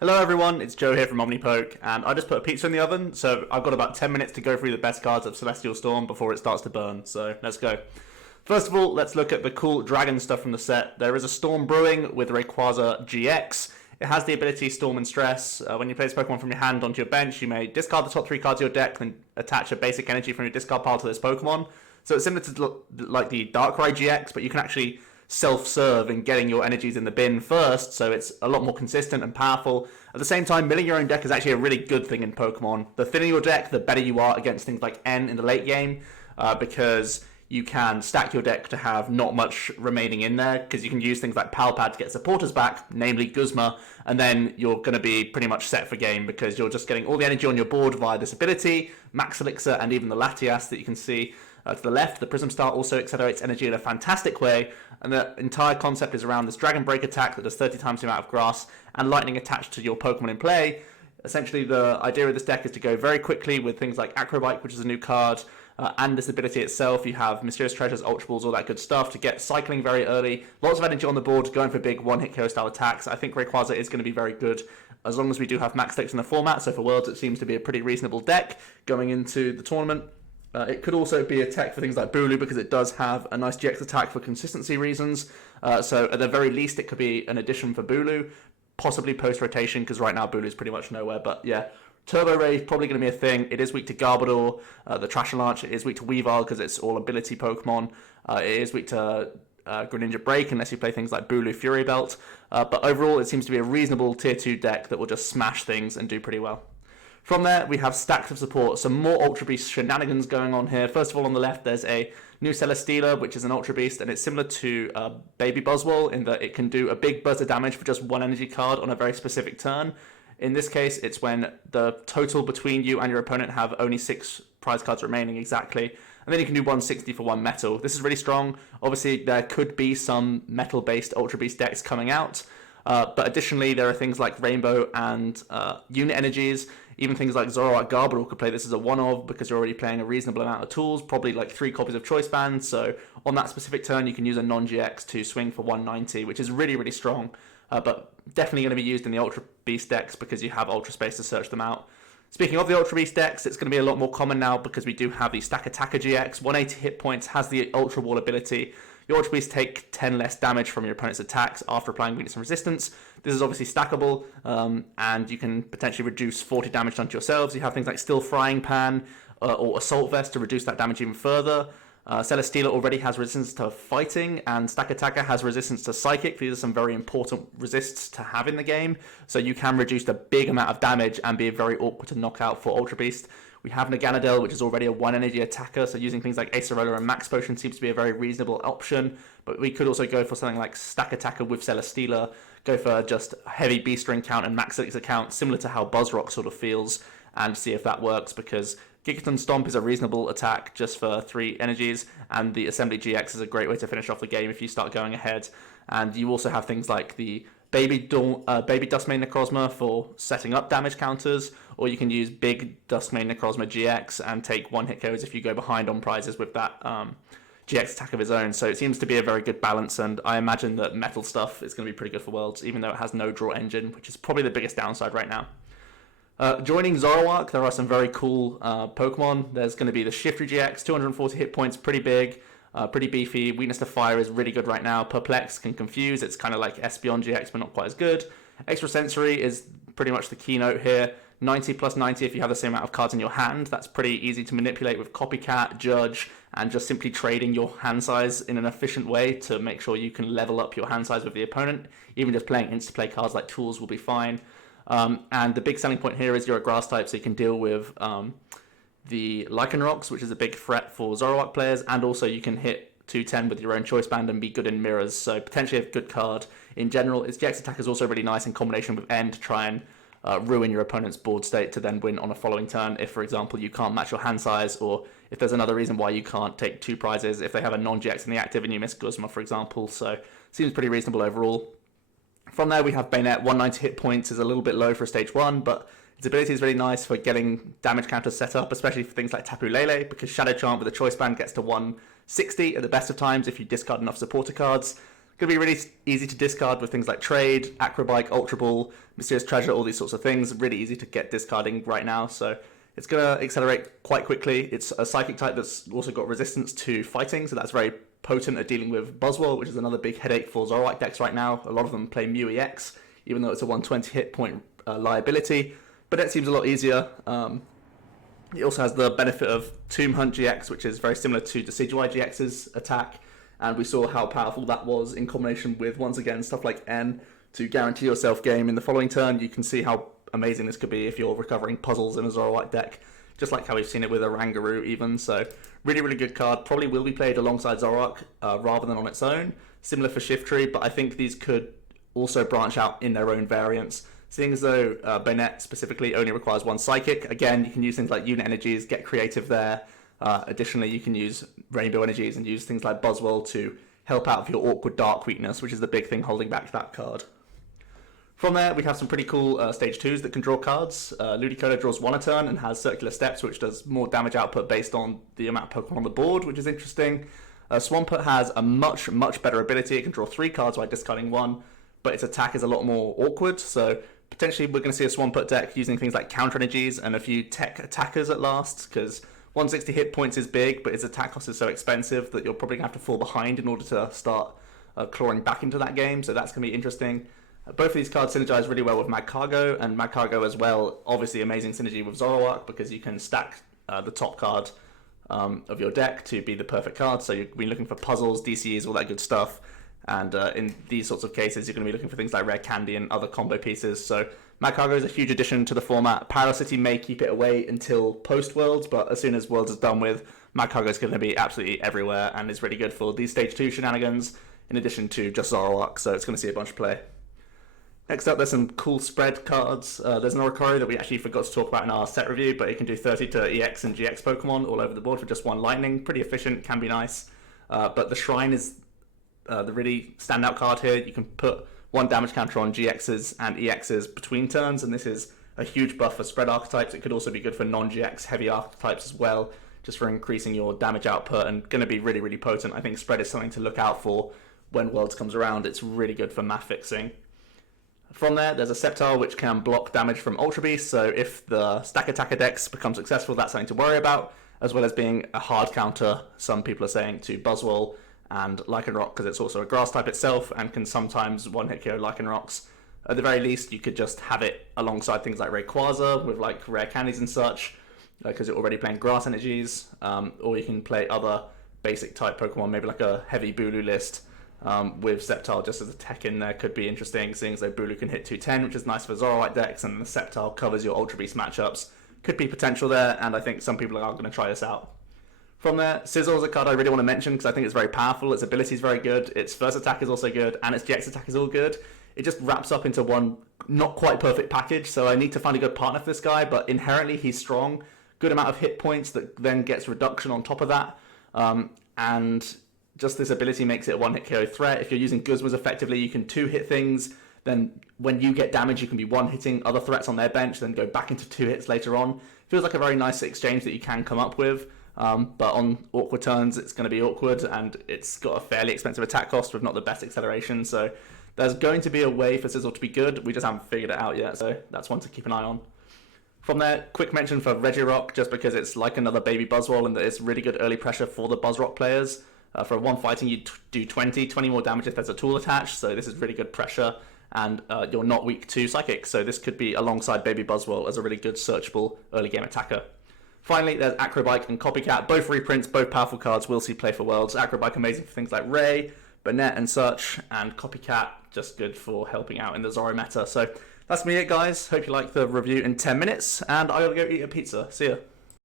Hello everyone, it's Joe here from OmniPoke, and I just put a pizza in the oven, so I've got about 10 minutes to go through the best cards of Celestial Storm before it starts to burn, so let's go. First of all, let's look at the cool dragon stuff from the set. There is a Storm Brewing with Rayquaza GX. It has the ability Storm and Stress. When you play this Pokemon from your hand onto your bench, you may discard the top 3 cards of your deck, then attach a basic energy from your discard pile to this Pokemon. So it's similar to like the Darkrai GX, but you can actually self-serve in getting your energies in the bin first, so it's a lot more consistent and powerful. At the same time, milling your own deck is actually a really good thing in Pokemon. The thinner your deck, the better you are against things like N in the late game, because you can stack your deck to have not much remaining in there, because you can use things like Pal Pad to get supporters back, namely Guzma, and then you're going to be pretty much set for game, because you're just getting all the energy on your board via this ability, Max Elixir, and even the Latias that you can see to the left. The Prism Star also accelerates energy in a fantastic way, and the entire concept is around this Dragon Break attack that does 30 times the amount of grass, and lightning attached to your Pokemon in play. Essentially, the idea of this deck is to go very quickly with things like Acrobike, which is a new card, and this ability itself. You have Mysterious Treasures, Ultra Balls, all that good stuff to get cycling very early. Lots of energy on the board, going for big one-hit KO style attacks. I think Rayquaza is going to be very good as long as we do have max decks in the format. So for Worlds, it seems to be a pretty reasonable deck going into the tournament. It could also be a tech for things like Bulu, because it does have a nice GX attack for consistency reasons. So at the very least, it could be an addition for Bulu, possibly post-rotation, because right now Bulu is pretty much nowhere. But yeah, Turbo Ray is probably going to be a thing. It is weak to Garbodor. The Trash and Launch is weak to Weavile because it's all ability Pokemon. It is weak to Greninja Break unless you play things like Bulu Fury Belt. But overall, it seems to be a reasonable Tier 2 deck that will just smash things and do pretty well. From there, we have stacks of support, some more Ultra Beast shenanigans going on here. First of all, on the left, there's a new Celesteela, which is an Ultra Beast, and it's similar to Baby Buzzwole in that it can do a big burst of damage for just one energy card on a very specific turn. In this case, it's when the total between you and your opponent have only 6 prize cards remaining exactly, and then you can do 160 for 1 metal. This is really strong. Obviously, there could be some metal-based Ultra Beast decks coming out, but additionally, there are things like Rainbow and Unit Energies. Even things like Zoroark Garbodor could play this as a one-of because you're already playing a reasonable amount of tools, probably like 3 copies of Choice Bands. So on that specific turn, you can use a non-GX to swing for 190, which is really, really strong, but definitely going to be used in the Ultra Beast decks because you have Ultra Space to search them out. Speaking of the Ultra Beast decks, it's going to be a lot more common now because we do have the Stack Attacker GX. 180 hit points, has the Ultra Wall ability. Your Ultra Beasts take 10 less damage from your opponent's attacks after applying weakness and resistance. This is obviously stackable, and you can potentially reduce 40 damage onto yourselves. You have things like Steel Frying Pan or Assault Vest to reduce that damage even further. Celesteela already has resistance to fighting, and Stack Attacker has resistance to psychic. These are some very important resists to have in the game, so you can reduce a big amount of damage and be very awkward to knock out for Ultra Beast. We have Naganadel, which is already a 1 energy attacker, so using things like Acerola and Max Potion seems to be a very reasonable option, but we could also go for something like Stack Attacker with Celesteela, go for just heavy Beast Ring count and Max Elixir count, similar to how Buzzrock sort of feels, and see if that works, because Gigaton Stomp is a reasonable attack just for 3 energies, and the Assembly GX is a great way to finish off the game if you start going ahead. And you also have things like the Baby Dustmane Necrozma for setting up damage counters, or you can use Big Dustmane Necrozma GX and take 1-hit KOs if you go behind on prizes with that GX attack of his own. So it seems to be a very good balance, and I imagine that metal stuff is going to be pretty good for Worlds, even though it has no draw engine, which is probably the biggest downside right now. Joining Zoroark, there are some very cool Pokemon. There's going to be the Shiftry GX, 240 hit points, pretty big, pretty beefy. Weakness to Fire is really good right now. Perplex can confuse. It's kind of like Espeon GX, but not quite as good. Extrasensory is pretty much the keynote here. 90 plus 90 if you have the same amount of cards in your hand. That's pretty easy to manipulate with Copycat, Judge, and just simply trading your hand size in an efficient way to make sure you can level up your hand size with the opponent. Even just playing insta-play cards like Tools will be fine. And the big selling point here is you're a grass type, so you can deal with the Lycanrocs, which is a big threat for Zoroark players, and also you can hit 210 with your own Choice Band and be good in mirrors, so potentially a good card. In general, its GX attack is also really nice in combination with N to try and ruin your opponent's board state to then win on a following turn if, for example, you can't match your hand size, or if there's another reason why you can't take 2 prizes, if they have a non-GX in the active and you miss Guzma, for example. So seems pretty reasonable overall. From there, we have Bayonet. 190 hit points is a little bit low for stage 1, but its ability is really nice for getting damage counters set up, especially for things like Tapu Lele, because Shadow Chant with a Choice Band gets to 160 at the best of times if you discard enough supporter cards. Going to be really easy to discard with things like Trade, Acrobike, Ultra Ball, Mysterious Treasure, all these sorts of things. Really easy to get discarding right now, so it's going to accelerate quite quickly. It's a Psychic type that's also got resistance to fighting, so that's very potent at dealing with Buzzwole, which is another big headache for Zoroark decks right now. A lot of them play Mew EX, even though it's a 120 hit point liability, but it seems a lot easier. It also has the benefit of Tomb Hunt GX, which is very similar to Decidueye GX's attack, and we saw how powerful that was in combination with, once again, stuff like N to guarantee yourself game in the following turn. You can see how amazing this could be if you're recovering puzzles in a Zoroark deck, just like how we've seen it with Oranguru even. So really, really good card. Probably will be played alongside Zoroark rather than on its own. Similar for Shiftry, but I think these could also branch out in their own variants. Seeing as though Bennett specifically only requires one Psychic, again, you can use things like Unit Energies, get creative there. Additionally, you can use Rainbow Energies and use things like Buzzwole to help out with your awkward Dark weakness, which is the big thing holding back that card. From there, we have some pretty cool Stage 2s that can draw cards. Ludicolo draws one a turn and has Circular Steps, which does more damage output based on the amount of Pokemon on the board, which is interesting. Swampert has a much, much better ability. It can draw 3 cards while discarding 1, but its attack is a lot more awkward, so potentially we're going to see a Swampert deck using things like Counter Energies and a few tech attackers at last, because 160 hit points is big, but its attack cost is so expensive that you're probably going to have to fall behind in order to start clawing back into that game, so that's going to be interesting. Both of these cards synergize really well with Magcargo, and Magcargo as well, obviously amazing synergy with Zoroark, because you can stack the top card of your deck to be the perfect card, so you're going to be looking for puzzles, DCEs, all that good stuff, and in these sorts of cases you're going to be looking for things like Rare Candy and other combo pieces, so Magcargo is a huge addition to the format. Paracity may keep it away until post-Worlds, but as soon as Worlds is done with, Magcargo is going to be absolutely everywhere, and is really good for these Stage 2 shenanigans, in addition to just Zoroark, so it's going to see a bunch of play. Next up, there's some cool spread cards. There's an Oricorio that we actually forgot to talk about in our set review, but it can do 30 to EX and GX Pokemon all over the board for just one Lightning. Pretty efficient, can be nice. But the Shrine is the really standout card here. You can put one damage counter on GXs and EXs between turns, and this is a huge buff for spread archetypes. It could also be good for non-GX heavy archetypes as well, just for increasing your damage output, and going to be really, really potent. I think spread is something to look out for when Worlds comes around. It's really good for math fixing. From there, there's a Sceptile which can block damage from Ultra Beast, so if the Stack Attacker decks become successful, that's something to worry about, as well as being a hard counter, some people are saying, to Buzzwole and Lycanroc, because it's also a grass type itself and can sometimes one-hit KO Lycanrocs. At the very least, you could just have it alongside things like Rayquaza with like Rare Candies and such, because you're already playing grass energies, or you can play other basic type Pokemon, maybe like a heavy Bulu list, with Sceptile just as a tech in there could be interesting, seeing as though Bulu can hit 210, which is nice for Zoroark decks, and the Sceptile covers your Ultra Beast matchups. Could be potential there, and I think some people are going to try this out. From there, Scizor is a card I really want to mention because I think it's very powerful, its ability is very good, its first attack is also good, and its GX attack is all good. It just wraps up into one not quite perfect package, so I need to find a good partner for this guy, but inherently he's strong, good amount of hit points that then gets reduction on top of that, and just this ability makes it a one-hit KO threat. If you're using Guzmas effectively, you can two-hit things. Then when you get damage, you can be one-hitting other threats on their bench, then go back into two hits later on. Feels like a very nice exchange that you can come up with. But on awkward turns, it's going to be awkward, and it's got a fairly expensive attack cost with not the best acceleration. So there's going to be a way for Scizor to be good. We just haven't figured it out yet, so that's one to keep an eye on. From there, quick mention for Regirock, just because it's like another baby Buzzwole and that it's really good early pressure for the Buzzrock players. For one fighting, you do 20 more damage if there's a tool attached, so this is really good pressure, and you're not weak to Psychic, so this could be alongside Baby Buzzwole as a really good searchable early game attacker. Finally, there's Acrobike and Copycat, both reprints, both powerful cards, we'll see play for Worlds. Acrobike amazing for things like Ray, Burnett and such, and Copycat just good for helping out in the Zoro meta. So that's me, guys. Hope you liked the review in 10 minutes, and I gotta go eat a pizza. See ya.